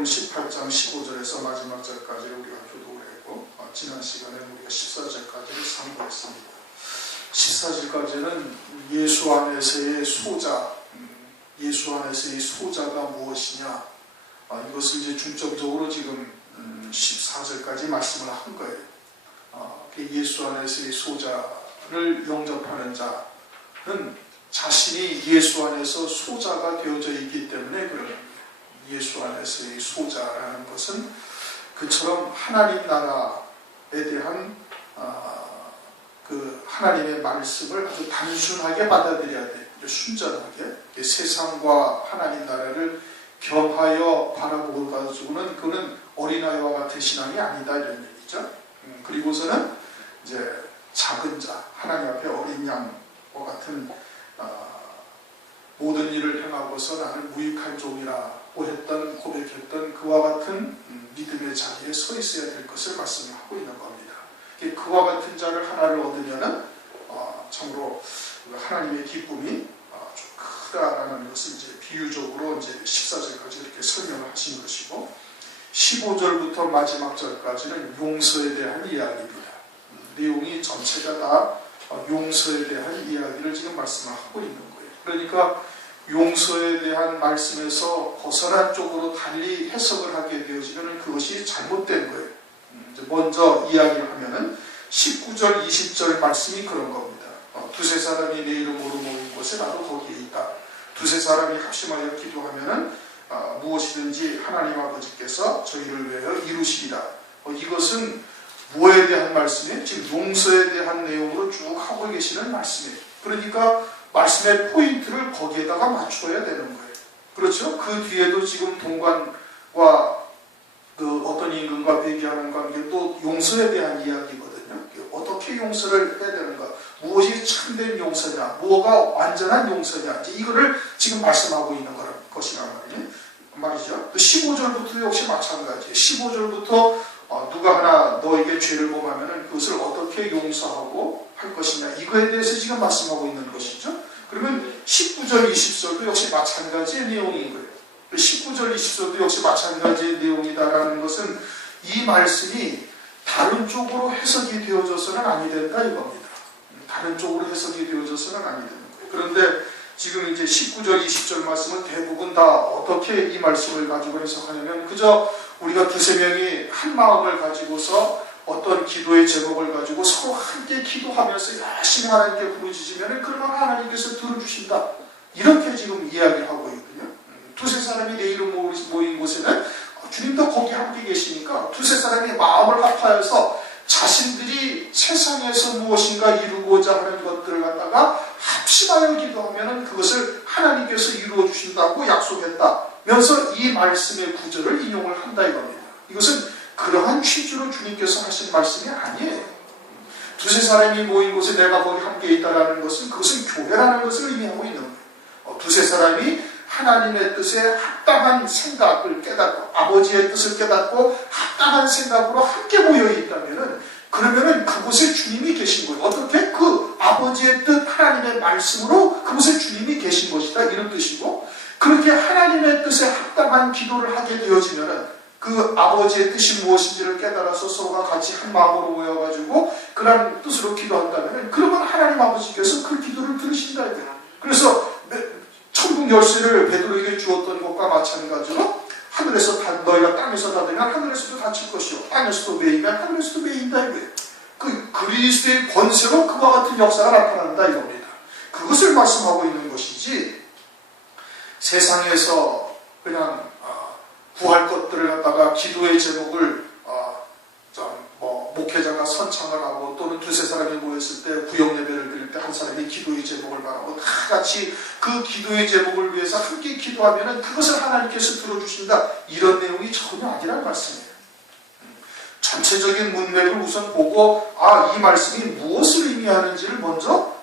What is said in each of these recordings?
마태복음 18장 15절에서 마지막 절까지 우리가 교독을 했고, 지난 시간에는 우리가 14절까지를 상고했습니다. 14절까지는 예수 안에서의 소자, 예수 안에서의 소자가 무엇이냐, 이것을 이제 중점적으로 지금 14절까지 말씀을 한 거예요. 예수 안에서의 소자를 영접하는 자는 자신이 예수 안에서 소자가 되어져 있기 때문에 그런 거예요. 예수 안에서의 소자라는 것은 그처럼 하나님 나라에 대한 그 하나님의 말씀을 아주 단순하게 받아들여야 돼. 순전하게 세상과 하나님 나라를 겸하여 바라보고 가지고는 그는 어린아이와 같은 신앙이 아니다 이런 얘기죠. 그리고서는 이제 작은 자, 하나님 앞에 어린 양과 같은 모든 일을 행하고서 나는 무익한 종이라고 했던 고백했던 그와 같은 믿음의 자리에 서 있어야 될 것을 말씀하고 있는 겁니다. 그와 같은 자를 하나를 얻으면은 참으로 하나님의 기쁨이 좀 크다라는 것을 이제 비유적으로 이제 14절까지 이렇게 설명을 하신 것이고, 15절부터 마지막 절까지는 용서에 대한 이야기입니다. 내용이 전체가 다 용서에 대한 이야기를 지금 말씀을 하고 있는 거예요. 그러니까 용서에 대한 말씀에서 벗어난 쪽으로 달리 해석을 하게 되어지면 그것이 잘못된 거예요. 먼저 이야기를 하면은 19절, 20절 말씀이 그런 겁니다. 두세 사람이 내 이름으로 모인 곳에 나도 거기에 있다. 두세 사람이 합심하여 기도하면은 무엇이든지 하나님 아버지께서 저희를 위하여 이루시리라. 이것은 뭐에 대한 말씀이에요? 지금 용서에 대한 내용으로 쭉 하고 계시는 말씀이에요. 그러니까 말씀의 포인트를 거기에다가 맞춰야 되는 거예요. 그렇죠? 그 뒤에도 지금 동관과 그 어떤 임금과 회개하는 관계도 용서에 대한 이야기거든요. 어떻게 용서를 해야 되는가? 무엇이 참된 용서냐? 뭐가 완전한 용서냐? 이제 이거를 지금 말씀하고 있는 것이란 말이죠. 또 15절부터 역시 마찬가지예요. 15절부터 누가 하나 너에게 죄를 범하면 그것을 어떻게 용서하고 할 것이냐, 이거에 대해서 지금 말씀하고 있는 것이죠. 그러면 19절, 20절도 역시 마찬가지의 내용인 거예요. 19절, 20절도 역시 마찬가지의 내용이다라는 것은 이 말씀이 다른 쪽으로 해석이 되어져서는 아니 된다 이겁니다. 다른 쪽으로 해석이 되어져서는 아니 되는 거예요. 그런데 지금 이제 19절, 20절 말씀은 대부분 다 어떻게 이 말씀을 가지고 해석하냐면 그저 우리가 두세 명이 한 마음을 가지고서 어떤 기도의 제목을 가지고 서로 함께 기도하면서 열심히 하나님께 부르짖으면 그러면 하나님께서 들어주신다. 이렇게 지금 이야기를 하고 있거든요. 두세 사람이 내 이름 모인 곳에는 주님도 거기 함께 계시니까 두세 사람이 마음을 합하여서 자신들이 세상에서 무엇인가 이루고자 하는 것들을 갖다가 합심하여 기도하면 그것을 하나님께서 이루어 주신다고 약속했다면서 이 말씀의 구절을 인용을 한다 이겁니다. 이것은 그러한 취지로 주님께서 하신 말씀이 아니에요. 두세 사람이 모인 곳에 내가 거기 함께 있다라는 것은 그것은 교회라는 것을 의미하고 있는 거예요. 두세 사람이 하나님의 뜻에 합당한 생각을 깨닫고 아버지의 뜻을 깨닫고 합당한 생각으로 함께 모여 있다면은 그러면은 그곳에 주님이 계신 거예요. 어떻게? 그 아버지의 뜻 하나님의 말씀으로 그곳에 주님이 계신 것이다 이런 뜻이고, 그렇게 하나님의 뜻에 합당한 기도를 하게 되어지면은 그 아버지의 뜻이 무엇인지를 깨달아서 서로가 같이 한 마음으로 모여가지고 그런 뜻으로 기도한다면 그러면 하나님 아버지께서 그 기도를 들으신다 이거예요. 그래서 천국 열쇠를 베드로에게 주었던 것과 마찬가지로 하늘에서 너희가 땅에서 닫으면 하늘에서도 닫힐 것이요 땅에서도 매이면 하늘에서도 매인다 이거예요. 그 그리스도의 권세로 그와 같은 역사가 나타난다 이겁니다. 그것을 말씀하고 있는 것이지 세상에서 그냥 구할 것들을 갖다가 기도의 제목을 목회자가 선창을 하고 또는 두세 사람이 모였을 때 구역 예배를 드릴 때 한 사람이 기도의 제목을 말하고 다 같이 그 기도의 제목을 위해서 함께 기도하면 그것을 하나님께서 들어주신다 이런 내용이 전혀 아니란 말씀이에요. 전체적인 문맥을 우선 보고 이 말씀이 무엇을 의미하는지를 먼저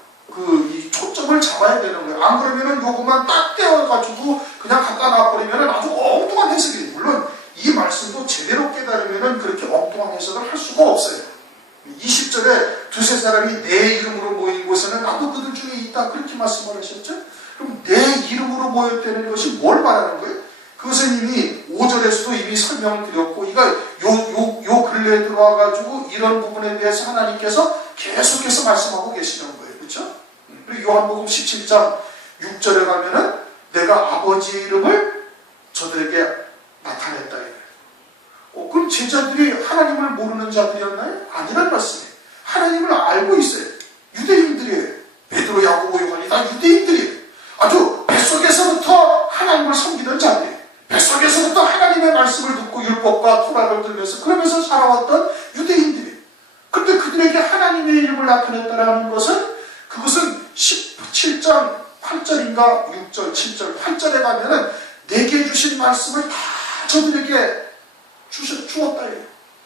이 초점을 잡아야 되는 거예요. 안 그러면은 요것만 딱 떼어가지고 그냥 갖다 놔버리면은 아주 엉뚱한 해석이, 물론 이 말씀도 제대로 깨달으면은 그렇게 엉뚱한 해석을 할 수가 없어요. 20절에 두세 사람이 내 이름으로 모인 곳에는 나도 그들 중에 있다 그렇게 말씀을 하셨죠. 그럼 내 이름으로 모였다는 것이 뭘 말하는 거예요? 그것은 이미 5절에서도 이미 설명을 드렸고, 요 근래에 들어와가지고 이런 부분에 대해서 하나님께서 계속해서 말씀하고 계시는 거예요. 그렇죠? 그리고 요한복음 17장 6절에 가면은 내가 아버지의 이름을 저들에게 나타냈다. 그럼 제자들이 하나님을 모르는 자들이었나요? 아니란 말씀이에요. 하나님을 알고 있어요. 유대인들이에요. 베드로, 야고보, 요한이 다 유대인들이에요. 아주 뱃속에서부터 하나님을 섬기던 자들이에요. 뱃속에서부터 하나님의 말씀을 듣고 율법과 토라를 들으면서 그러면서 살아왔던 유대인들이에요. 그런데 그들에게 하나님의 이름을 나타냈다는 것은, 그것은 17장 8절인가 6절, 7절, 8절에 가면은 내게 주신 말씀을 다 저들에게 주었다.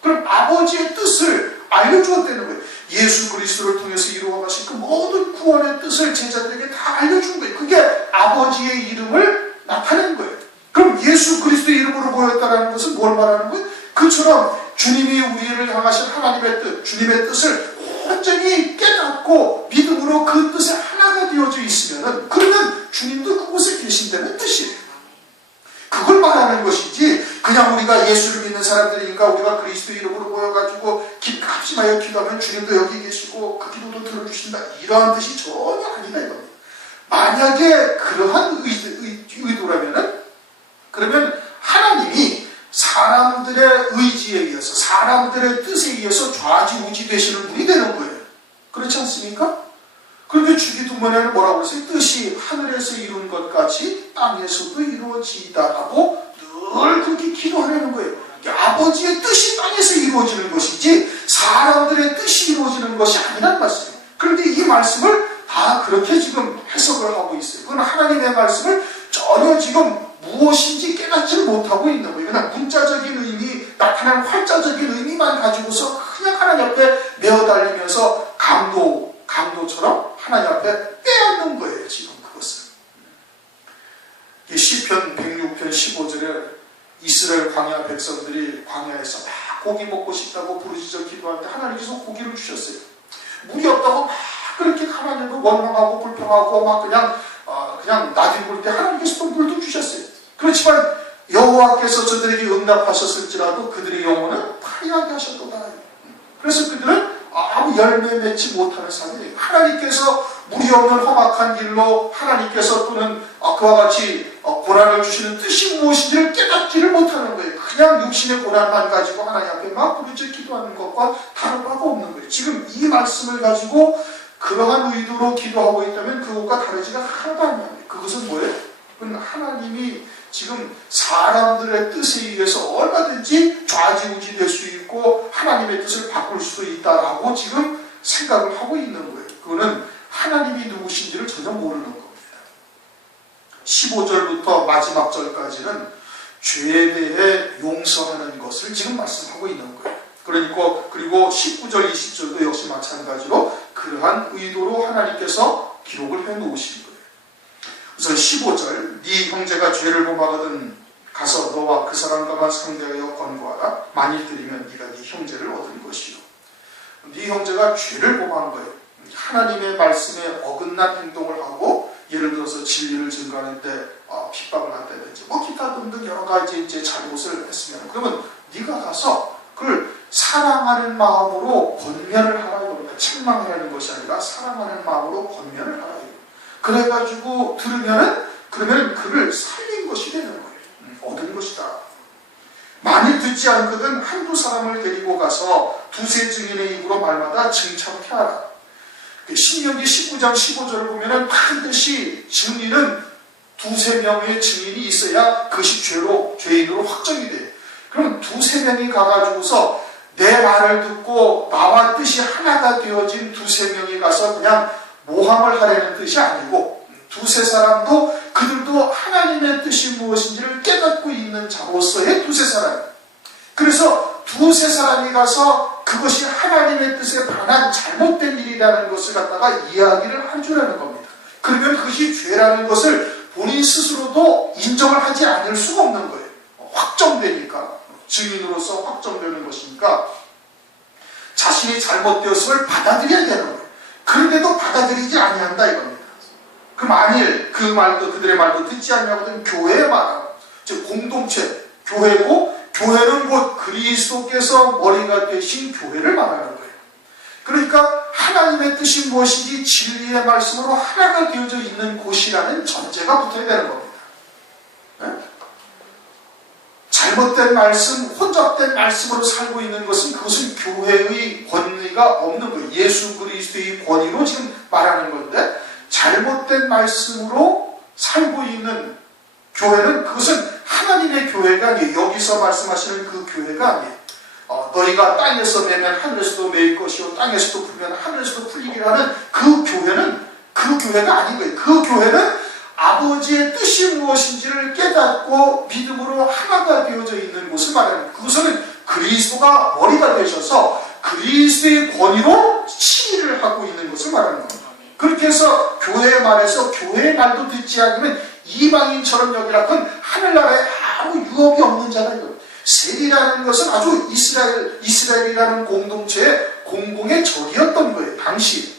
그럼 아버지의 뜻을 알려주었다는 거예요. 예수 그리스도를 통해서 이루어가신 그 모든 구원의 뜻을 제자들에게 다 알려준 거예요. 그게 아버지의 이름을 나타낸 거예요. 그럼 예수 그리스도의 이름으로 보였다는 것은 뭘 말하는 거예요? 그처럼 주님이 우리를 향하신 하나님의 뜻, 주님의 뜻을 온전히 깨닫고 믿음으로 그 뜻에 하나가 되어져 있으면은, 그러면 주님도 그곳에 계신다는 뜻이에요. 그걸 말하는 것이지, 그냥 우리가 예수를 믿는 사람들이니까 우리가 그리스도 이름으로 모여가지고 합심하여 기도하면 주님도 여기 계시고 그 기도도 들어주신다, 이러한 뜻이 전혀 아니다 이겁니다. 만약에 그러한 의도라면은, 그러면 하나님이 사람들의 의지에 의해서, 사람들의 뜻에 의해서 좌지우지 되시는 분이 되는 거예요. 그렇지 않습니까? 그런데 주기도문에는 뭐라고 그랬어요? 뜻이 하늘에서 이룬 것 같이 땅에서도 이루어지다라고 늘 그렇게 기도하려는 거예요. 아버지의 뜻이 땅에서 이루어지는 것이지 사람들의 뜻이 이루어지는 것이 아니란 말씀이에요. 그런데 이 말씀을 다 그렇게 지금 해석을 하고 있어요. 그건 하나님의 말씀을 전혀 지금 무엇인지 깨닫지를 못하고 있는 거예요. 그냥 문자적인 의미, 나타난 활자적인 의미만 가지고서 그냥 하나님 앞에 메어달리면서 강도처럼 하나님 앞에 빼앗는 거예요. 지금 그것을. 시편 106편 15절에 이스라엘 광야 백성들이 광야에서 막 고기 먹고 싶다고 부르짖어 기도하는데 하나님께서 고기를 주셨어요. 물이 없다고 막 그렇게 하나님을 원망하고 불평하고 막 그냥 나들이 때 하나님께서 또 물도 주셨어요. 그렇지만 여호와께서 저들에게 응답하셨을지라도 그들의 영혼은 파리하게 하셨도다. 그래서 그들은 아무 열매 맺지 못하는 사람이에요. 하나님께서 물이 없는 험악한 길로 하나님께서 또는 그와 같이 고난을 주시는 뜻이 무엇인지를 깨닫지를 못하는 거예요. 그냥 육신의 고난만 가지고 하나님 앞에 막 부르짖어 기도하는 것과 다른 바가 없는 거예요. 지금 이 말씀을 가지고 그러한 의도로 기도하고 있다면 그것과 다르지가 하나도 아니에요. 그것은 뭐예요? 그건 하나님이 지금 사람들의 뜻에 의해서 얼마든지 좌지우지 될 수 있고 하나님의 뜻을 바꿀 수도 있다라고 지금 생각을 하고 있는 거예요. 그거는 하나님이 누구신지를 전혀 모르는 겁니다. 15절부터 마지막 절까지는 죄에 대해 용서하는 것을 지금 말씀하고 있는 거예요. 그리고 19절, 20절도 역시 마찬가지로 그러한 의도로 하나님께서 기록을 해놓으신 거예요. 우선 15절, 네 형제가 죄를 범하거든 가서 너와 그 사람과만 상대하여 권고하라. 만일 들이면 네가 네 형제를 얻을 것이요. 네 형제가 죄를 범한 거예요. 하나님의 말씀에 어긋난 행동을 하고, 예를 들어서 진리를 증거하는 때 핍박을 한다든지 기타 등등 여러 가지 이제 잘못을 했으면, 그러면 네가 가서 그걸 사랑하는 마음으로 권면을 하라 이겁니다. 책망하라는 것이 아니라 사랑하는 마음으로 권면을 하라. 그래가지고 그러면 그를 살린 것이 되는 거예요. 얻은 것이다. 만일 듣지 않거든 한두 사람을 데리고 가서 두세 증인의 입으로 말마다 증척케 하라. 신명기 19장 15절을 보면은 반드시 증인은 두세 명의 증인이 있어야 그것이 죄인으로 확정이 돼요. 그럼 두세 명이 가가지고서 내 말을 듣고 나와 뜻이 하나가 되어진 두세 명이 가서 그냥 모함을 하려는 뜻이 아니고, 두세 사람도 그들도 하나님의 뜻이 무엇인지를 깨닫고 있는 자로서의 두세 사람. 그래서 두세 사람이 가서 그것이 하나님의 뜻에 반한 잘못된 일이라는 것을 갖다가 이야기를 해주라는 겁니다. 그러면 그것이 죄라는 것을 본인 스스로도 인정을 하지 않을 수가 없는 거예요. 확정되니까, 증인으로서 확정되는 것이니까 자신이 잘못되었음을 받아들여야 되는 거예요. 그런데도 받아들이지 아니한다 이겁니다. 그 만일 그들의 말도 듣지 않냐거든 교회의 말하고, 즉 공동체, 교회고, 교회는 곧 그리스도께서 머리가 되신 교회를 말하는 거예요. 그러니까 하나님의 뜻이 무엇인지 진리의 말씀으로 하나가 되어져 있는 곳이라는 전제가 붙어야 되는 겁니다. 네? 잘못된 말씀, 혼잡된 말씀으로 살고 있는 것은 그것은 교회의 권위가 없는 거예요. 예수 그리스도의 권위로 지금 말하는 건데, 잘못된 말씀으로 살고 있는 교회는 그것은 하나님의 교회가 아니에요. 여기서 말씀하시는 그 교회가 아니에요. 너희가 땅에서 매면 하늘에서도 매일 것이요 땅에서도 풀면 하늘에서도 풀리리라는 그 교회는 그 교회가 아닌 거예요. 그 교회는 아버지의 뜻이 무엇인지를 깨닫고 믿음으로 하나가 되어져 있는 곳을 말하는 거예요. 그것은 그리스도가 머리가 되셔서 그리스도의 권위로 치리를 하고 있는 것을 말하는 겁니다. 그렇게 해서 교회의 말에서 교회의 말도 듣지 않으면 이방인처럼 여기라 건 하늘나라에 아무 유업이 없는 자다. 셀이라는 것은 아주 이스라엘이라는 공동체의 공공의 적이었던 거예요. 당시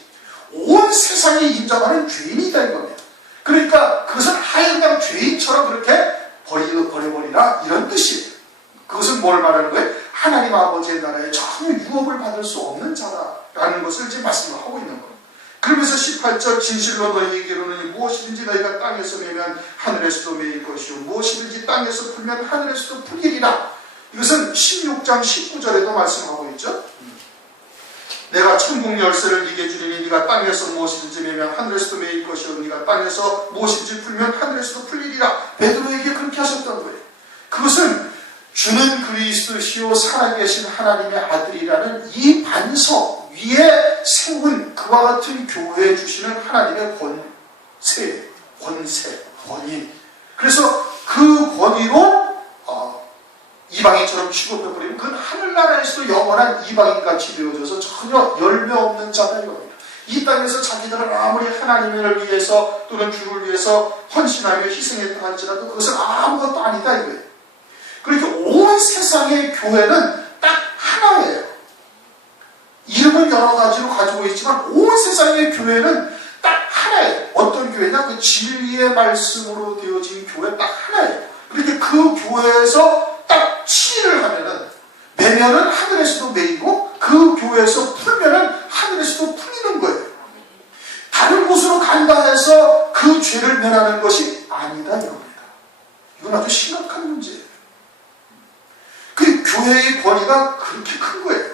온 세상이 인정하는 죄인이다 이겁니다. 그러니까 그것은 하여간 죄인처럼 그렇게 버려버리라 이런 뜻이에요. 그것은 뭘 말하는 거예요? 하나님 아버지의 나라에 전혀 유업을 받을 수 없는 자라는 것을 이제 말씀을 하고 있는 거예요. 그러면서 18절 진실로 너희에게로는 무엇이든지 너희가 땅에서 매면 하늘에서도 매일 것이요 무엇이든지 땅에서 풀면 하늘에서도 풀리리라. 이것은 16장 19절에도 말씀하고 있죠. 내가 천국 열쇠를 네게 주리니 네가 땅에서 무엇이든지 매면 하늘에서도 매일 것이요 네가 땅에서 무엇이든지 풀면 하늘에서도 풀리리라. 베드로에게 그렇게 하셨던 거예요. 그것은 주는 그리스도시요 살아계신 하나님의 아들이라는 이 반석 위에 세운 그와 같은 교회에 주시는 하나님의 권세, 권위. 그래서 그 권위로 이방인처럼 취급해버리면 그건 하늘나라에서도 영원한 이방인같이 되어져서 전혀 열매 없는 자다 이겁니다. 이 땅에서 자기들은 아무리 하나님을 위해서 또는 주를 위해서 헌신하며 희생했다 할지라도 그것은 아무것도 아니다 이거예요. 그러니까 온 세상의 교회는 딱 하나예요. 이름은 여러 가지로 가지고 있지만 온 세상의 교회는 딱 하나예요. 어떤 교회냐? 그 진리의 말씀으로 되어진 교회 딱 하나예요. 그렇게 그 교회에서 딱 치리를 하면은 매면은 하늘에서도 매이고 그 교회에서 풀면은 하늘에서도 풀리는 거예요. 다른 곳으로 간다 해서 그 죄를 면하는 것이 아니다 이겁니다. 이건 아주 심각한 문제예요. 그 교회의 권위가 그렇게 큰 거예요.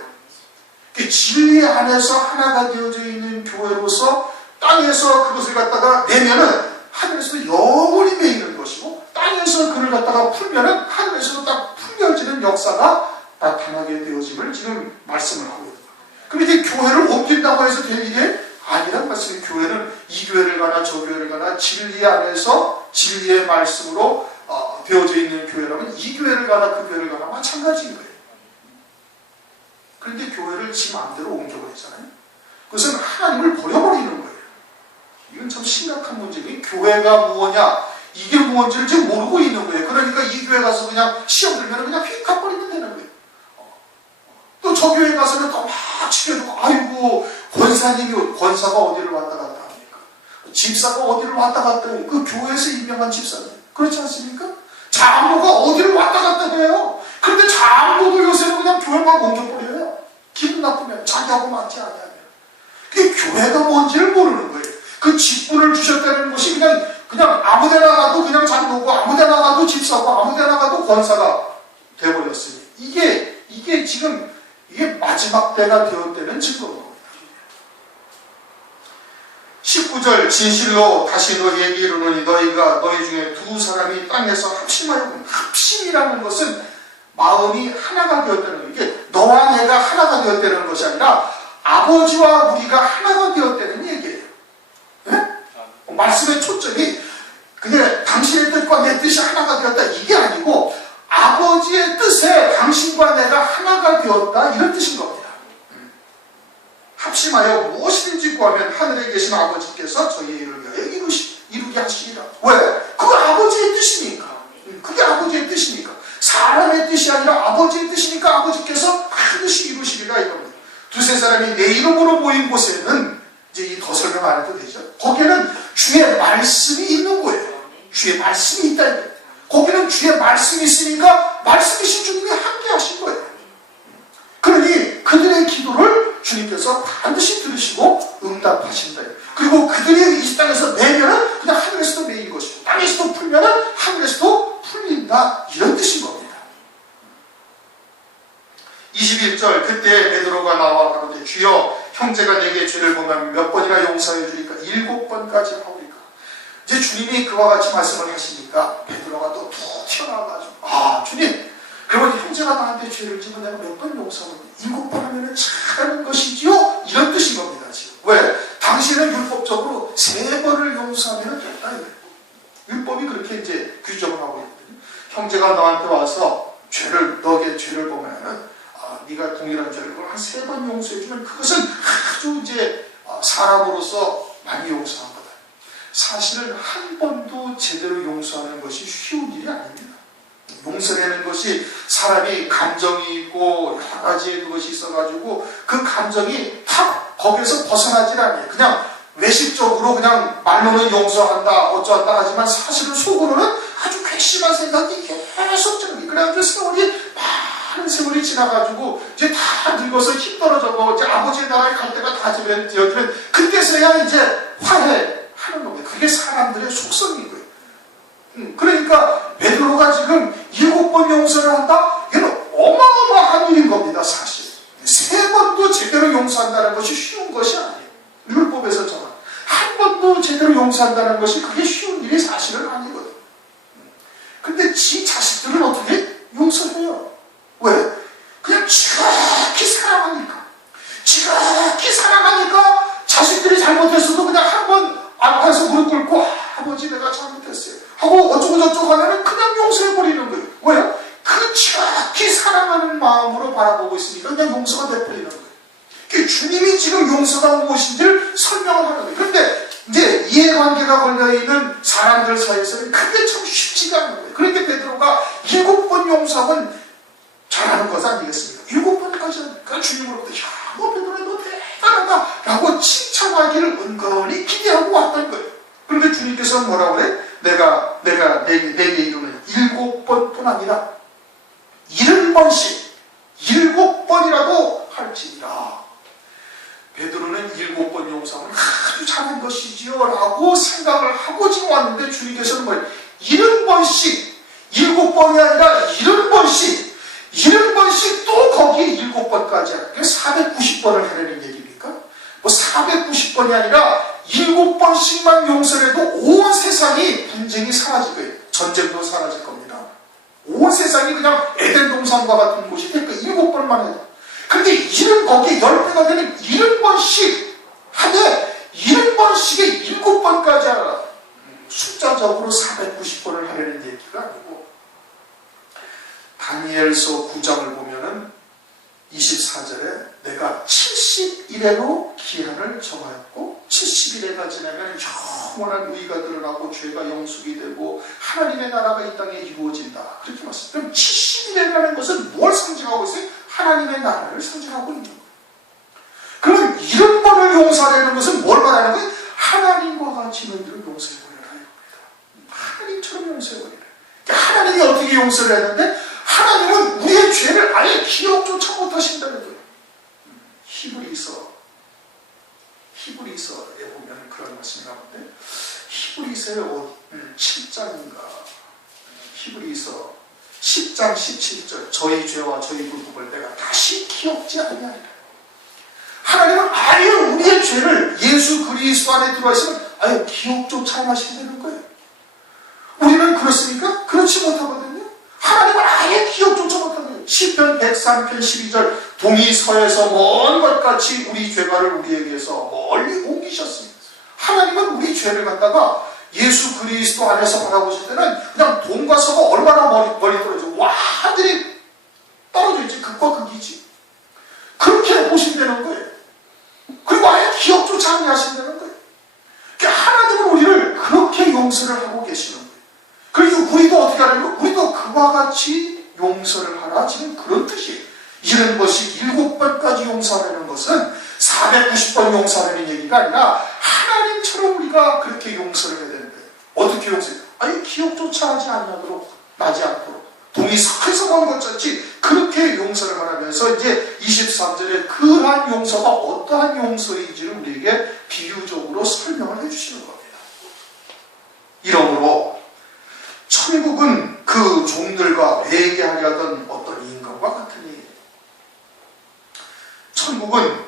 진리 안에서 하나가 되어져 있는 교회로서 땅에서 그것을 갖다가 내면은 하늘에서도 영원히 매이는 것이고 땅에서 그를 갖다가 풀면은 하늘에서도 딱 풀려지는 역사가 나타나게 되어짐을 지금 말씀을 하고 있는 거예요. 그럼 이제 교회를 옮긴다고 해서 될 일이 아니란 말씀이에요. 교회는 이 교회를 가나 저 교회를 가나 진리 안에서 진리의 말씀으로 되어져 있는 교회라면 이 교회를 가나 그 교회를 가나 마찬가지인 거예요. 그런데 교회를 지 마음대로 옮겨버리잖아요. 그것은 하나님을 버려버리는 거예요. 이건 참 심각한 문제예요. 교회가 무엇냐, 이게 무엇인지를 지금 모르고 있는 거예요. 그러니까 이 교회 가서 그냥 시험 들면 그냥 휙 가버리면 되는 거예요. 또 저 교회 가서는 또 막 치료해주고, 아이고, 권사가 어디를 왔다 갔다 합니까? 집사가 어디를 왔다 갔다 해요. 그 교회에서 임명한 집사님. 그렇지 않습니까? 장로가 어디를 왔다 갔다 해요. 그런데 장로도 요새는 그냥 교회만 옮겨버려요. 기분 나쁘면 자기하고 맞지 않아요. 그게 교회가 뭔지를 모르는 거예요. 그 직분을 주셨다는 것이 그냥 아무데나 가도 그냥 장로고 아무데나 가도 집사고 아무데나 가도 권사가 되어버렸으니 이게 지금 이게 마지막 때가 되었다는 증거입니다. 19절 진실로 다시 너희에게 이르노니 너희가 너희 중에 두 사람이 땅에서 합심하여 합심이라는 것은 마음이 하나가 되었다는 거예요. 이게 너와 내가 하나가 되었다는 것이 아니라 아버지와 우리가 하나가 되었다는 얘기예요. 네? 말씀의 초점이 그냥 당신의 뜻과 내 뜻이 하나가 되었다 이게 아니고 아버지의 뜻에 당신과 내가 하나가 되었다 이런 뜻인 겁니다. 합심하여 무엇이든지 구하면 하늘에 계신 아버지께서 저희의 일을 위하여 이루게 하시리라. 왜? 그거 아버지의 뜻이니까. 그게 아버지의 뜻이니까. 사람의 뜻이 아니라 아버지의 뜻이니까 아버지께서 반드시 이루시리라 이겁니다. 두세 사람이 내 이름으로 모인 곳에는 이제 더 설명 안 해도 되죠. 거기에는 주의 말씀이 있는 거예요. 주의 말씀이 있다. 거기는 주의 말씀이 있으니까 말씀이신 주님이 함께 하신 거예요. 그러니 그들의 기도를 주님께서 반드시 들으시고 응답하신다. 그리고 그들이 이 땅에서 내면은 그냥 하늘에서도 내린 것이고 땅에서도 풀면은 하늘에서도 풀린다. 이런 뜻인 겁니다. 21절 그때 베드로가 나와 가로되 주여 형제가 내게 죄를 범하면 몇 번이나 용서해 주리까 7번까지 하오리까. 이제 주님이 그와 같이 말씀을 하시니까 베드로가 또 툭 튀어나와가지고 아 주님 그러면 형제가 나한테 죄를 지면 내가 몇 번 용서하면 7번 하면 잘하는 것이지요? 이런 뜻인 겁니다. 지금 왜? 당시에는 율법적으로 3번을 용서하면 됐다. 율법이 그렇게 이제 규정을 하고 있거든요. 형제가 너한테 와서 너에게 죄를 보면은 네가 동일한 죄를 한 3번 용서해주면 그것은 아주 이제 사람으로서 많이 용서한 거다. 사실은 한 번도 제대로 용서하는 것이 쉬운 일이 아닙니다. 용서라는 것이 사람이 감정이 있고 여러 가지 그것이 있어가지고 그 감정이 탁 거기에서 벗어나질 않아요. 그냥 외식적으로 그냥 말로는 용서한다 어쩌한다 하지만 사실은 속으로는 아주 괘씸한 생각이 계속 들어요. 그래가지고 많은 세월이 지나가지고 이제 다 늙어서 힘 떨어져고 이제 아버지의 나라에 갈 때가 다 되어지면 그때서야 이제 화해하는 겁니다. 그게 사람들의 속성인 거예요. 그러니까 베드로가 지금 7번 용서를 한다? 이건 어마어마한 일인 겁니다. 사실 3번도 제대로 용서한다는 것이 쉬운 것이 아니에요. 율법에서 정한 한 번도 제대로 용서한다는 것이 그게 쉬운 일이 사실은 아니거든요. 근데 지 자식들은 어떻게 용서해요? 왜? 그냥 지극히 사랑하니까 자식들이 잘못했어도 그냥 한 번 앞에서 무릎 꿇고 아버지 내가 잘못했어요 하고 어쩌고 저쩌고 하면 그냥 용서해버리는 거예요. 왜요? 그 지극히 사랑하는 마음으로 바라보고 있으니까 그냥 용서가 돼버리는 거예요. 주님이 지금 용서가 무엇인지를 설명을 하는 거예요. 그런데 이제 이해관계가 걸려있는 사람들 사이에서는 그게 참 쉽지가 않은 거예요. 그런데 베드로가 7번 용서하면 잘하는 것 아니겠습니까? 7번까지 하니까 주님으로부터 야, 너 베드로야 너 대단하다 라고 칭찬하기를 은근히 기대하고 왔던 거예요. 그런데 주님께서는 뭐라고 그래? 내가 내게 이루는 7번뿐 아니라 70번씩 7번이라도 할지니라. 베드로는 7번 용서하면 아주 잘한 것이지요 라고 생각을 하고 지금 왔는데 주님께서는 뭐예요? 70번씩 7번이 아니라 70번씩 또 거기에 7번까지 하는 490번을 하려는 얘기입니까? 뭐 490번이 아니라 7번씩만 용서를 해도 온 세상이 분쟁이 사라질 거예요. 전쟁도 사라질 겁니다. 온 세상이 그냥 에덴 동산과 같은 곳이 될 거예요. 7번만 해도. 근데 거기에 10배가 되는 70번씩 하되 70번씩에 7번까지 하라. 숫자적으로 490번을 하려는 얘기가 아니고 다니엘서 9장을 보면은 24절에 내가 70일에로 기한을 정하였고 70일에가 지나면 영원한 의가 드러나고 죄가 영숙이 되고 하나님의 나라가 이 땅에 이루어진다. 그렇게 말씀합니다. 그럼 70일이라는 것은 뭘 상징하고 있어요? 하나님의 나라를 상징하고 있는 거예요. 그럼 이런 번을 용서하려는 것은 뭘 말하는 거예요? 하나님과 같이 너희들을 용서해버리라 이겁니다. 하나님처럼 용서해버리라. 하나님이 어떻게 용서를 했는데 하나님은 우리의 죄를 아예 기억조차 못하신다는 거예요. 히브리서에 보면 그런 말씀이 나오는데 히브리서의 7장인가 히브리서 10장 17절 저희 죄와 저희 불법을 내가 다시 기억지 아니하리라. 하나님은 아예 우리의 죄를 예수 그리스도 안에 들어와 있으면 아예 기억조차 안 하신다는 거예요. 우리는 그렇습니까? 그렇지 못하거든요. 하나님은 아예 기억조차 못하거든요. 시편 103편 12절 동이 서에서 먼 것같이 우리 죄가를 우리에게서 멀리 옮기셨습니다. 하나님은 우리 죄를 갖다가 예수 그리스도 안에서 바라보실 때는 그냥 동과 서가 얼마나 멀리 떨어져 완전히 떨어져 있지. 극과 극이지. 그렇게 보신다는 거예요. 그리고 아예 기억조차 안 하신다는 거예요. 그러니까 하나님은 우리를 그렇게 용서를 하고 계시는 거예요. 그리고 우리도 어떻게 하는 거예요? 우리도 그와 같이 용서를 하라. 지금 그런 뜻이에요. 70번씩 7번까지 용서하라는 것은 490번 용서하라는 얘기가 아니라 하나님처럼 우리가 그렇게 용서를 해야 되는 거예요. 어떻게 용서해요? 아니 기억조차 하지 않도록 나지 않도록 동이 서에서 먼 것같이 그렇게 용서를 말하면서 이제 23절에 그러한 용서가 어떠한 용서인지를 우리에게 비유적으로 설명을 해주시는 겁니다. 이러므로 천국은 그 종들과 회개하려던 어떤 임금과 같으니, 천국은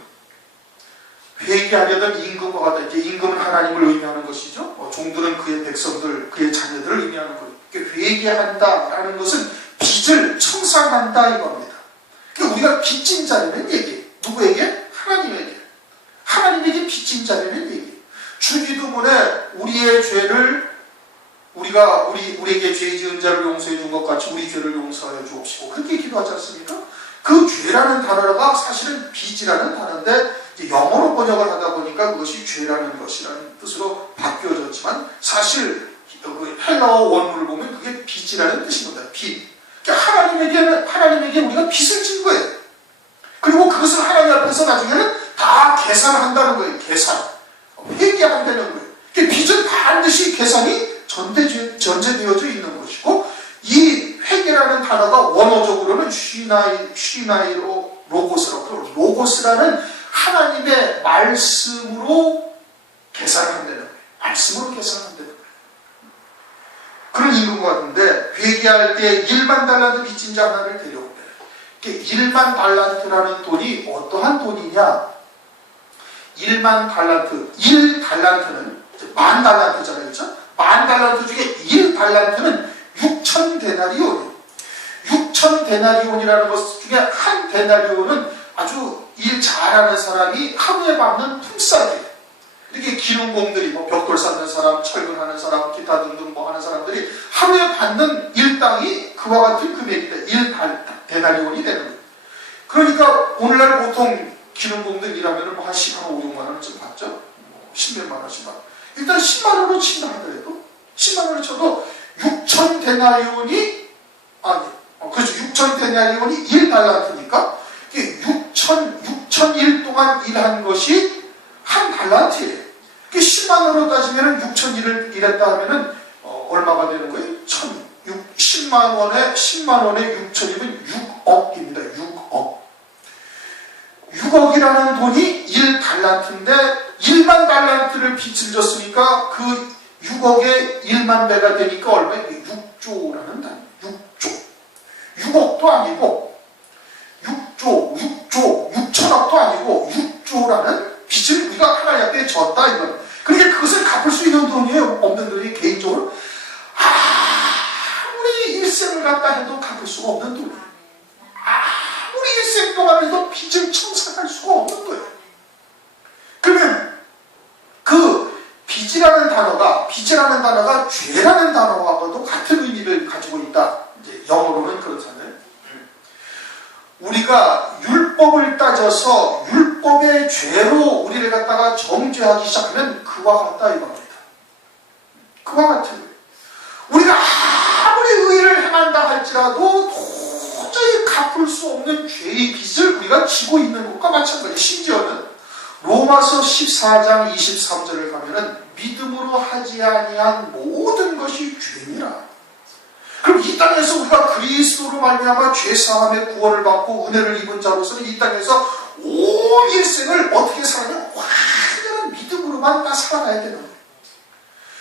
회개하려던 임금과 같다. 이제 임금은 하나님을 의미하는 것이죠. 종들은 그의 백성들, 그의 자녀들을 의미하는 거예요. 회개한다라는 것은 빚을 청산한다 이겁니다. 그러니까 우리가 빚진 자라는 얘기. 누구에게? 하나님에게. 하나님에게 빚진 자라는 얘기. 주기도문에 우리의 죄를 우리에게 죄 지은 자를 용서해 준 것 같이 우리 죄를 용서하여 주옵시고 그렇게 기도하지 않습니까? 그 죄라는 단어가 사실은 빚이라는 단어인데 영어로 번역을 하다 보니까 그것이 죄라는 것이라는 뜻으로 바뀌어졌지만 사실 그 헬라어 원문을 보면 그게 빚이라는 뜻인 겁니다. 빚. 그러니까 하나님에게 우리가 빚을 진 거예요. 그리고 그것을 하나님 앞에서 나중에는 다 계산한다는 거예요. 계산. 회개한다는 거예요. 그러니까 빚은 반드시 계산이 전제되어져 있는 것이고, 이 회개라는 단어가 원어적으로는 쉬나이로 로고스라는 하나님의 말씀으로 계산한다는 거예요. 말씀으로 계산한다는 거예요. 그런 임금과 같은데, 회개할 때 1만 달란트 빚진 자 하나를 데려옵니다. 1만 달란트라는 돈이 어떠한 돈이냐? 1만 달란트, 1달란트는 10,000달란트잖아요. 그렇죠? 10,000달란트 중에 1달란트는 6,000데나리온이에요. 6,000데나리온이라는 것 중에 한 데나리온은 아주 일 잘하는 사람이 하루에 받는 품삯이에요. 이렇게 기능공들이 벽돌 쌓는 사람, 철근하는 사람, 기타 등등 하는 사람들이 하루에 받는 일당이 그와 같은 금액이다. 1데나리온이 되는 거예요. 그러니까 오늘날 보통 기능공들 일하면 한 10만 원, 5, 6만 원쯤 받죠. 10몇만 원씩 받. 일단 10만 원으로 친다 하더라도 10만 원을 쳐도 6,000데나리온이 그렇죠. 6,000데나리온이 1달란트니까 6,000일 동안 일한 것이 한 달란트예요. 10만 원으로 따지면 6,000일을 일했다 하면은 얼마가 되는 거예요? 10만 원에 6,000이면 6억입니다. 6억. 6억이라는 돈이 1달란트인데 1만 달란트를 빚을 졌으니까 그 6억에 1만 배가 되니까 얼마예요? 6조라는 단위. 6조. 6억도 아니고 6천억도 아니고 6조라는 빚을 우리가 하나님 앞에 졌다 이건. 그러니까 그것을 갚을 수 있는 돈이에요. 없는 돈이 개인적으로 아무리 일생을 갖다 해도 갚을 수가 없는 돈이에요. 아무리 일생 동안 해도 빚을 청산할 수가 없는 거예요. 그러면 그 빚이라는 단어가 죄라는 단어와도 같은 의미를 가지고 있다. 이제 영어로는 그렇잖아요. 우리가 율법을 따져서 율법의 죄로 우리를 갖다가 정죄하기 시작하면 그와 같다 이겁니다. 그와 같은 거예요. 우리가 아무리 의를 행한다 할지라도 도저히 갚을 수 없는 죄의 빚을 우리가 지고 있는 것과 마찬가지예요. 심지어는 로마서 14장 23절을 가면은 믿음으로 하지 아니한 모든 것이 죄니라. 그럼 이 땅에서 우리가 그리스도로 말미암아 죄 사함의 구원을 받고 은혜를 입은 자로서는 이 땅에서 온 일생을 어떻게 살아냐? 완전한 믿음으로만 다 살아가야 되는 거예요.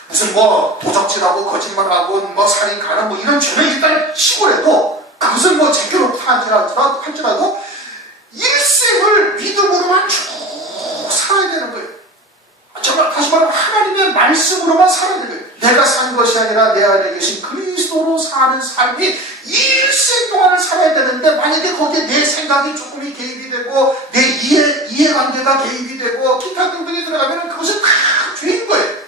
무슨 도적질하고 거짓말하고 살인가는 이런 죄는 일단 치고라도 그것을 제껴놓고 할지라도 일생을 믿음으로만 쭉 살아야 되는 거예요. 정말 다시 말하면 하나님의 말씀으로만 살아야 되는 거예요. 내가 산 것이 아니라 내 안에 계신 그리스도로 사는 삶이 일생 동안을 살아야 되는데 만약에 거기에 내 생각이 조금이 개입이 되고 내 이해관계가 개입이 되고 기타 등등이 들어가면 그것은 다 죄인 거예요.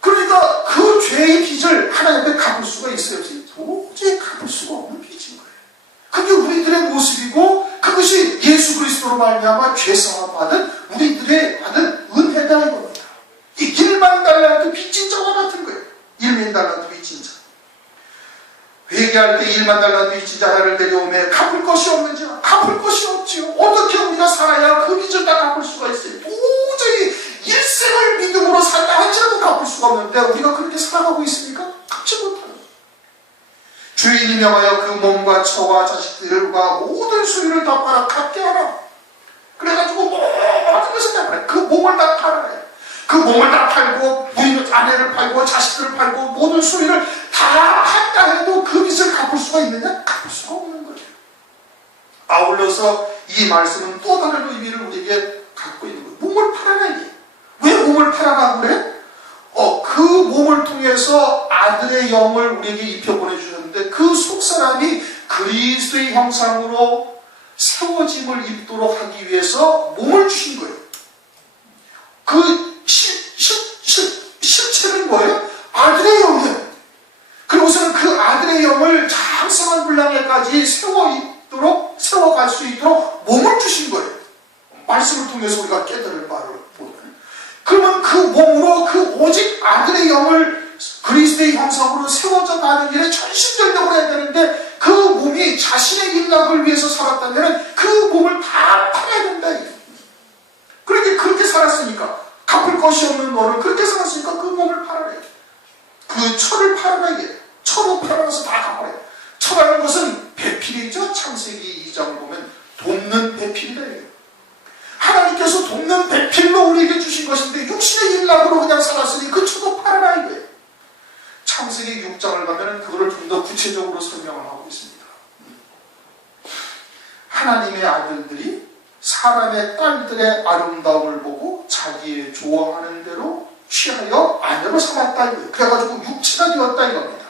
그러니까 그 죄의 빚을 하나님 앞에 갚을 수가 있어요. 도저히 갚을 수가 없는 빚인 거예요. 그게 우리들의 모습이고 그것이 예수 그리스도로 말미암아 죄사함 받은 우리들의 받은 은혜다 이겁니다. 이 1만 달란트 빚진 자와 같은 거예요. 1만 달란트 빚진 자. 회개할 때 1만 달란트 빚진 자 하나를 데려오며 갚을 것이 없는지 갚을 것이 없지요. 어떻게 우리가 살아야 그 빚을 다 갚을 수가 있어요. 도저히 일생을 믿음으로 살다 할지라도 갚을 수가 없는데 우리가 그렇게 살아가고 있습니까? 갚지 못하는 거예요. 주인이 명하여 그 몸과 처와 자식들과 모든 소유를 다 팔아 갚게 하라. 그래가지고 모든 것을 다 팔아. 그 몸을 다 팔아야 해. 그 몸을 다 팔고 부인 아내를 팔고 자식들을 팔고 모든 소유를 다 판다 해도 그 빚을 갚을 수가 있느냐? 갚을 수가 없는 거예요. 아울러서 이 말씀은 또 다른 의미를 우리에게 갖고 있는 거예요. 몸을 팔아라 이게. 왜 몸을 팔아라 그래? 그 몸을 통해서 아들의 영을 우리에게 입혀 보내주셨는데 그 속사람이 그리스도의 형상으로 세워짐을 입도록 하기 위해서 몸을 주신 거예요. 그 실체는 뭐예요? 아들의 영이에요. 그리고서는 그 아들의 영을 장성한 분량에까지 세워갈 수 있도록 몸을 주신 거예요. 말씀을 통해서 우리가 깨달을 바를 보면. 그러면 그 몸으로 그 오직 아들의 영을 그리스도의 형상으로 세워져 가는 일에 전심전력을 해야 되는데 그 몸이 자신의 일락을 위해서 살았다면 그 몸을 다 팔아야 된다. 그러니까 그렇게 살았으니까 갚을 것이 없는 너를 그렇게 살았으니까 그 몸을 팔아야 돼. 그 철을 팔아라 이게. 철로 팔아서 다 갚아야 돼. 철하는 것은 배필이죠. 창세기 2장을 보면 돕는 배필이다. 하나님께서 돕는 배필로 우리에게 주신 것인데 육신의 일락으로 그냥 살았으니 그 철도 팔아라 이거예요. 창세기 6장을 가면 그거를 좀 더 구체적으로 설명을 하고 있습니다. 하나님의 아들들이 사람의 딸들의 아름다움을 보고 자기의 좋아하는 대로 취하여 아내로 삼았다 이거예요. 그래가지고 육체가 되었다 이겁니다.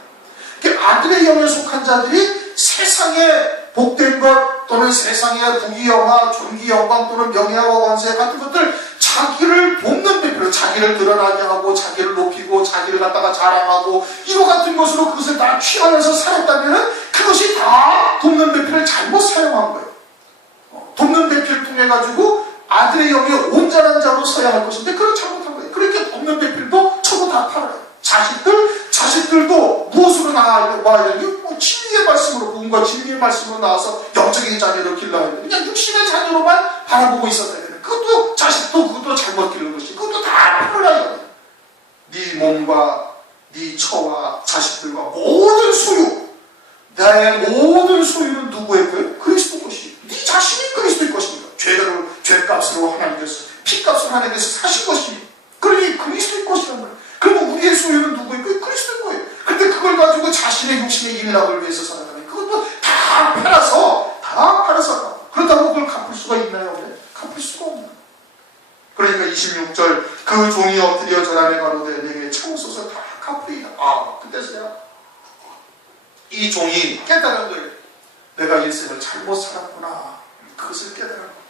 아들의 영에 속한 자들이 세상에 복된 것 또는 세상의 부귀영화, 존귀영광 또는 명예와 권세 같은 것들 자기를 돕는 배필로 자기를 드러나게 하고 자기를 높이고 자기를 갖다가 자랑하고 이와 같은 것으로 그것을 다 취하여서 살았다면 그것이 다 돕는 배필을 잘못 사용한 거예요. 돕는 배필을 통해 가지고 아들의 영에 온전한 자로 서야 할 것인데 그걸 잘못한 거예요. 그렇게 돕는 배필도 저도 다 팔아요. 자식들도 무엇으로 나와야 되니? 진리의 말씀으로, 부흥과 진리의 말씀으로 나와서 영적인 자녀로 길러야 되는 그냥 육신의 자녀로만 바라보고 있었어야 되는 그것도 자식도 그것도 잘못 기르는 것이 그것도 다 팔아야 돼. 네 몸과 네 처와 자식들과 모든 소유 나의 모든 소유는 누구의 거예요? 그리스도 것이. 네 자신이 그리스도의 것입니다. 죄값으로 하나님께서 피값으로 하나님께서 사신 것입니다. 그러니 그리스도의 것이란 말이에요. 그러면 우리의 소유는 누구의 거예요? 그리스도의 거예요. 근데 그걸 가지고 자신의 육신의 일락을 위해서 살아가는 그것도 다 팔아서 그렇다고 그걸 갚을 수가 있나요? 네? 갚을 수가 없는. 그러니까 26절 그 종이 엎드려 절하며 가로되 내게 참으소서 다 갚으리이다. 그때서야 이 종이 깨달은 거예요. 내가 일생을 잘못 살았구나. 그것을 깨달은 거예요.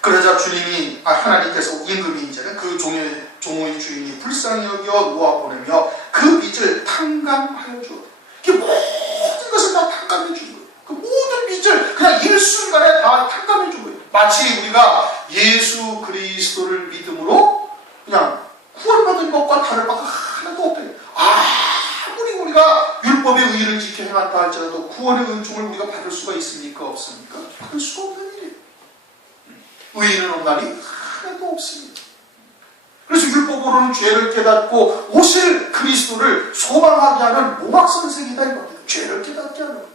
그러자 주님이 하나님께서 임금이 이제는 그 종의 주인이 불쌍히 여겨 놓아 보내며 그 빚을 탕감하여 주어. 모든 것을 다 탕감해 준 거예요. 그 모든 빚을 그냥 일순간에 다 탕감해 준 거예요. 마치 우리가 예수 그리스도를 믿음으로 그냥 구원받은 것과 다를 바가 하나도 없다. 아무리 우리가 율법의 의의를 지켜 행한다 할지라도 구원의 은총을 우리가 받을 수가 있습니까? 없습니까? 받을 수 없는 일이에요. 의의는 없나니 하나도 없습니다. 그래서 율법으로는 죄를 깨닫고 오실 그리스도를 소망하게 하는 모각선생이다 이겁니다. 죄를 깨닫게 하는 거예요.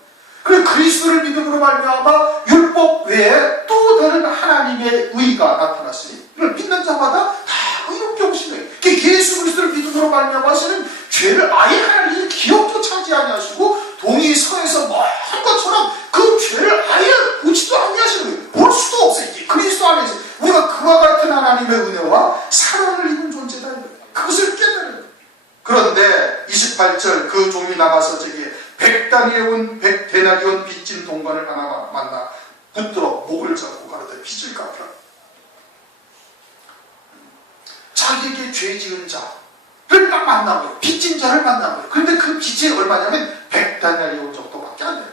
그래서 그리스도를 믿음으로 말미암아 율법 외에 또 다른 하나님의 의가 나타났으니 이걸 믿는 자마다 다 의롭게 오신 거예요. 예수 그리스도를 믿음으로 말미암아 하시는 죄를 아예 하나님이 기억조차 하지 아니하시고 동이 서에서 먼 것처럼 그 죄를 아예 보지도 아니하시는 거예요. 볼 수도 없어요. 그리스도 안에서 우리가 그와 같은 하나님의 은혜와 사랑을 입은 존재다. 그것을 깨달아요. 그런데 28절 그 종이 나가서 저기에 100데나리온 빚진 동관을 하나 만나 붙들어 목을 잡고 가로되 빚을 갚으라. 자기에게 죄 지은 자를 딱 만난 거예요. 빚진 자를 만난 거예요. 그런데 그 빚이 얼마냐면 100데나리온 정도밖에 안 돼요.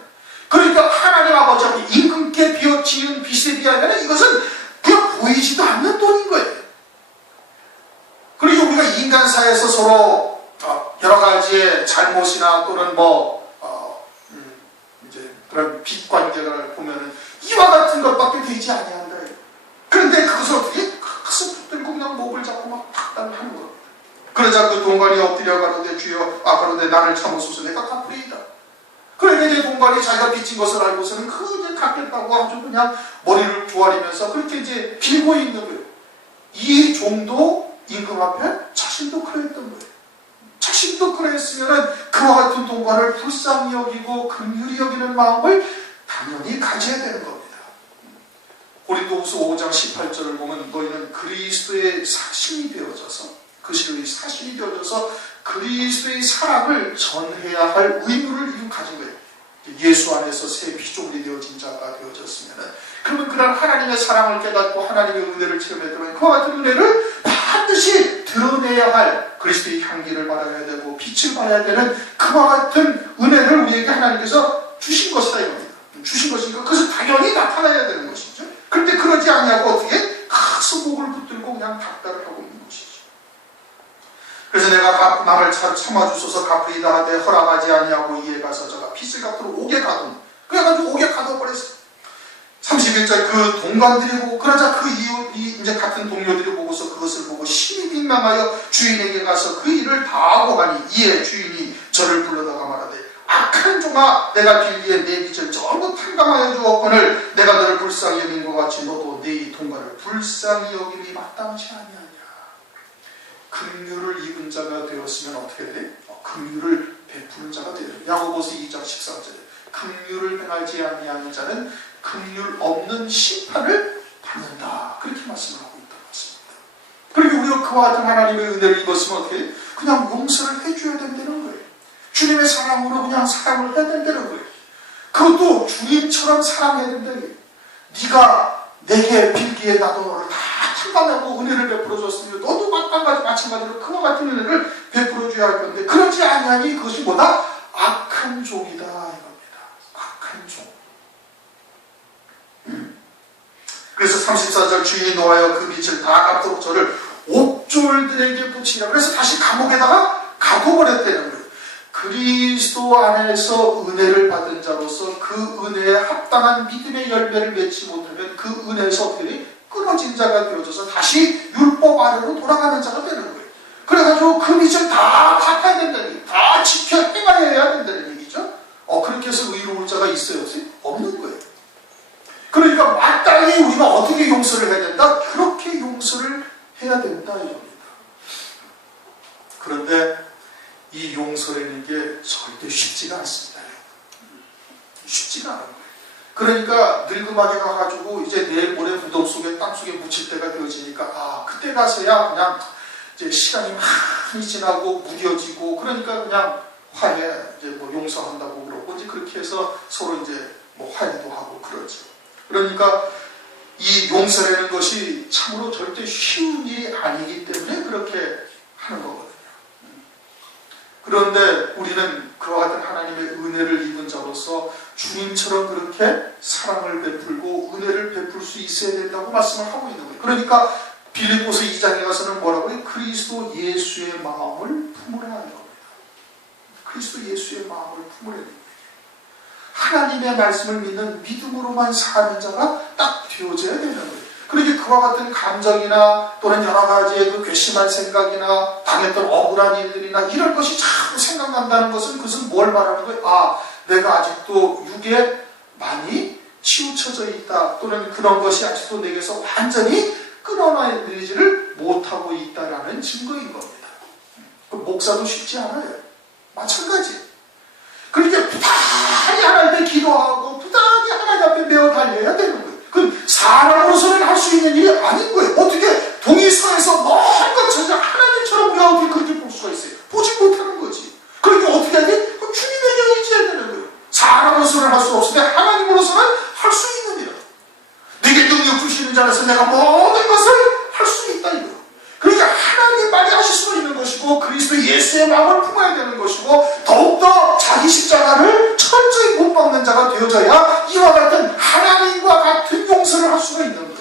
그러니까 하나님 아버지 앞에 임금께 비어 지은 빚에 비하면 이것은 그냥 보이지도 않는 돈인 거예요. 그리고 우리가 인간사에서 서로 여러 가지의 잘못이나 또는 이제 그런 빚 관계를 보면은 이와 같은 것밖에 되지 아니한다. 그런데 그것을 어떻게 가슴 붙들고 그냥 목을 잡고 막 탁달을 하는 거예요. 그러자 그 동관이 엎드려 가로되 주여 가로되 나를 참으소서 내가 갚으리이다. 그러니까 이제 동반이 자기가 빚진 것을 알고서는 그 이제 갚겠다고 아주 그냥 머리를 조아리면서 그렇게 이제 빌고 있는 거예요. 이 종도 임금 앞에 자신도 그랬던 거예요. 자신도 그랬으면은 그와 같은 동반을 불쌍히 여기고 긍휼히 여기는 마음을 당연히 가져야 되는 겁니다. 고린도후서 5장 18절을 보면 너희는 그리스도의 사신이 되어져서 그리스도의 사신이 되어져서 그리스도의 사랑을 전해야 할 의무를 이루 가진 거예요. 예수 안에서 새 피조물이 되어진 자가 되어졌으면 그러면 그런 하나님의 사랑을 깨닫고 하나님의 은혜를 체험했다면 그와 같은 은혜를 반드시 드러내야 할 그리스도의 향기를 받아야 되고 빛을 발해야 되는 그와 같은 은혜를 우리에게 하나님께서 주신 것이다 이겁니다. 주신 것이니까 그것은 당연히 나타나야 되는 것이죠. 그런데 그러지 아니하고 어떻게 가서 목을 붙들고 그냥 닥달을 하고 있는 것이죠. 그래서 내가 나를 참아주소서 갚으리다 하되 허락하지 아니하고 이에 가서 저가 빚을 갚으러 옥에 가둔 그래가지고 옥에 가둬버렸어요. 31절 그 동관들이 보고 그러자 그 이웃이 이제 같은 동료들이 보고서 그것을 보고 심히 빈망하여 주인에게 가서 그 일을 다 하고 가니 이에 주인이 저를 불러다가 말하되 악한 종아 내가 빌기에 내 빚을 전부 탕감하여 주었거늘 내가 너를 불쌍히 여긴 것 같이 너도 내 이 동관을 불쌍히 여김이 마땅치 아니하냐. 긍휼을 입은 자가 되었으면 어떻게 돼? 긍휼을 베푸는 자가 되야 돼. 야고보서 2장 13절에 긍휼을 행하지 아니하는 자는 긍휼 없는 심판을 받는다. 그렇게 말씀을 하고 있다고 했습니다. 그리고 우리가 그와 같은 하나님의 은혜를 입었으면 어떻게 돼? 그냥 용서를 해줘야 된다는 거예요. 주님의 사랑으로 그냥 사랑을 해야 된다는 거예요. 그것도 주님처럼 사랑해야 된다는 거예요. 네가 내게 빌기에 나도 너를 다 탕감하고 은혜를 베풀어줬으면 너도 마찬가지로 그와 같은 은혜를 베풀어줘야 할 건데 그러지 아니하니 그것이 뭐다? 악한 종이다 이겁니다. 악한 종. 그래서 34절 주인이 노하여 그 빚을 다 갚도록 저를 옥졸들에게 붙이라. 그래서 다시 감옥에다가 가둬버렸다는 거예요. 그리스도 안에서 은혜를 받은 자로서 그 은혜에 합당한 믿음의 열매를 맺지 못하면 그 은혜에서 어떻게 끊어진 자가 되어져서 다시 율법 아래로 돌아가는 자가 되는 거예요. 그래가지고 그 빚을 다 갚아야 된다는 얘기, 다 지켜 행하여야 된다는 얘기죠. 그렇게 해서 의로울 자가 있어요? 없어요? 없는 거예요. 그러니까 마땅히 우리가 어떻게 용서를 해야 된다? 그렇게 용서를 해야 된다 이겁니다. 그런데 이 용서라는 게 절대 쉽지가 않습니다. 쉽지가 않은 거예요. 그러니까 늙음하게 가가지고 이제 내일 모레 무덤 속에 땅 속에 묻힐 때가 되어지니까 그때 가서야 그냥 이제 시간이 많이 지나고 무뎌지고 그러니까 그냥 화해 이제 뭐 용서한다고 그러고 이제 그렇게 해서 서로 이제 뭐 화해도 하고 그러죠. 그러니까 이 용서라는 것이 참으로 절대 쉬운 일이 아니기 때문에 그렇게 하는 거거든요. 그런데 우리는 그와 같은 하나님의 은혜를 입은 자로서 주님처럼 그렇게 사랑을 베풀고 은혜를 베풀 수 있어야 된다고 말씀을 하고 있는 거예요. 그러니까 빌립보서 2장에 가서는 뭐라고 해요? 그리스도 예수의 마음을 품으라 하는 겁니다. 그리스도 예수의 마음을 품으라는 거예요. 하나님의 말씀을 믿는 믿음으로만 사는 자가 딱 되어져야 되는 거예요. 그러니까 그와 같은 감정이나 또는 여러 가지의 그 괘씸한 생각이나 당했던 억울한 일들이나 이런 것이 자꾸 생각난다는 것은 그것은 뭘 말하는 거예요? 내가 아직도 육에 많이 치우쳐져 있다. 또는 그런 것이 아직도 내게서 완전히 끊어내지를 못하고 있다라는 증거인 겁니다. 목사도 쉽지 않아요. 마찬가지. 그러니까 부단히 하나님께 기도하고 부단히 하나님 앞에 매어 달려야 되는 거예요. 그건 사람으로서는 할 수 있는 일이 아닌 거예요. 어떻게 동의서에서 먼 것처럼 하나님처럼 우리가 어떻게 그렇게 볼 수가 있어요? 보지 못하는 거지. 그러니까 어떻게 해야 돼? 주님에게 의지해야 되는 거예요. 사람으로서는 할 수 없으면 하나님으로서는 할 수 있는 일. 내게 능력 주시는 자라서 내가 모든 것을 할 수 있다 이거예요. 그러니까 하나님 말이 하실 수 있는 것이고 그리스도 예수의 마음을 품어야 되는 것이고 더욱더 자기 십자가를 철저히 못 박는 자가 되어져야 이와 같은 하나님과 같은 용서를 할 수가 있는 거예요.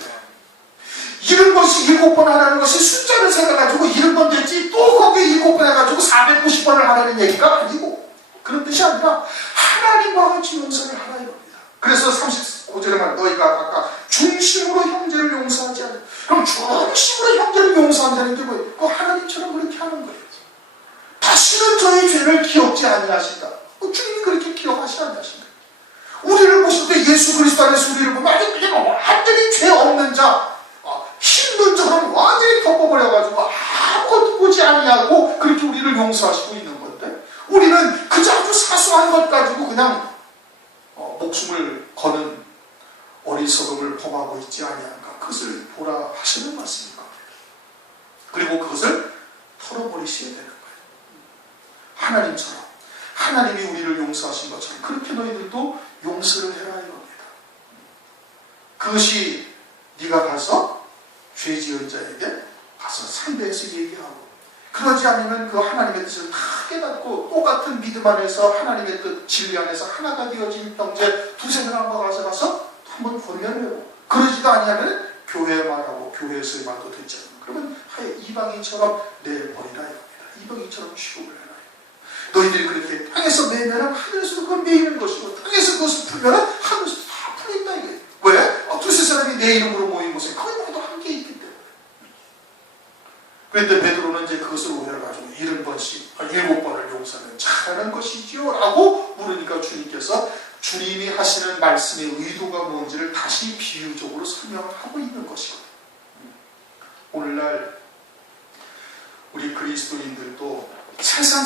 이런 것이 7번 하라는 것이 숫자를 세가지고 7번 됐지 또 거기에 7번 해가지고 490번을 하라는 얘기가 아니고 그런 뜻이 아니라 하나님과 같이 용서를 하라 이겁니다. 그래서 35절에 말 너희가 아까 중심으로 형제를 용서하지 않아. 그럼 중심으로 형제를 용서한다는 게 뭐예요? 그 하나님처럼 그렇게 하는 거예요. 다시는 저의 죄를 기억지 아니하신다. 주님이 그렇게 기억하시 그렇지 않으신가요? 우리를 보실 때 예수 그리스도 안에서 우리를 보면 아주 그냥 완전히 죄 없는 자, 힘든 자는 완전히 덮어버려가지고 아무것도 보지 아니하고 그렇게 우리를 용서하시고 있는 건데, 우리는 그저 아주 사소한 것 가지고 그냥 목숨을 거는 어리석음을 범하고 있지 아니한가, 그것을 보라 하시는 말씀입니다. 그리고 그것을 털어버리셔야 되는 거예요. 하나님처럼, 하나님이 우리를 용서하신 것처럼 그렇게 너희들도 용서를 해라 이겁니다. 그것이 네가 가서 죄 지은 자에게 가서 상대해서 얘기하고, 그러지 않으면 그 하나님의 뜻을 다 깨닫고 똑같은 믿음 안에서 하나님의 뜻, 진리 안에서 하나가 되어진 형제 두세 사람과 가서 한번 권면하고, 그러지도 아니하면 교회 말하고 교회에서의 말도 듣지 않으면 그러면 하여 이방인처럼 내버리라 이겁니다. 이방인처럼 취급을 해라. 너희들이 그렇게 땅에서 매면은 하늘에서도 그건 매이는 것이고, 땅에서 그것을 풀면은 하늘에서도 다 풀린다 이게. 왜? 두세 사람이 내 이름으로 모인 곳에 그건 모두 함께 있기 때문에. 그런데 베드로는 이제 그것을 오해해가지고 70번씩 7번을 용서는 잘하는 것이지요 라고 물으니까 주님께서 주님이 하시는 말씀의 의도가 뭔지를 다시 비유적으로 설명을 하고 있는 것이거든요. 오늘날 우리 그리스도인들도 세상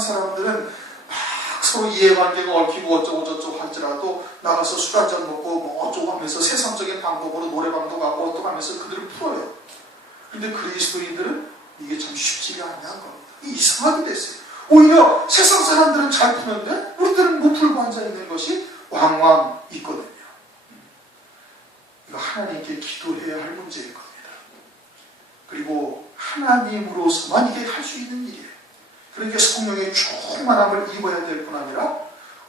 사람들은 막 서로 이해관계가 얽히고 어쩌고 저쩌고 할지라도 나가서 술 한잔 먹고 뭐 어쩌고 하면서 세상적인 방법으로 노래방도 가고 어쩌고 하면서 그들을 풀어요. 근데 그리스도인들은 이게 참 쉽지가 않냐는 겁니다. 이상하게 됐어요. 오히려 세상 사람들은 잘 푸는데 우리들은 못 풀고 앉아있는 것이 왕왕 있거든요. 이거 하나님께 기도해야 할 문제인 겁니다. 그리고 하나님으로서만 이게 할 수 있는 일이에요. 그러니까 성령의 충만함을 입어야 될 뿐 아니라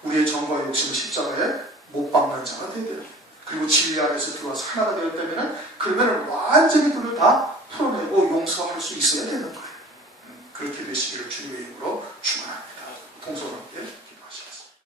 우리의 정과 욕심 십자가에 못 박는 자가 되야 돼요. 그리고 진리 안에서 들어와서 하나가 되었다면 그러면 완전히 그를 다 풀어내고 용서할 수 있어야 되는 거예요. 그렇게 되시기를 주님의 이름으로 축원합니다. 동서로 함께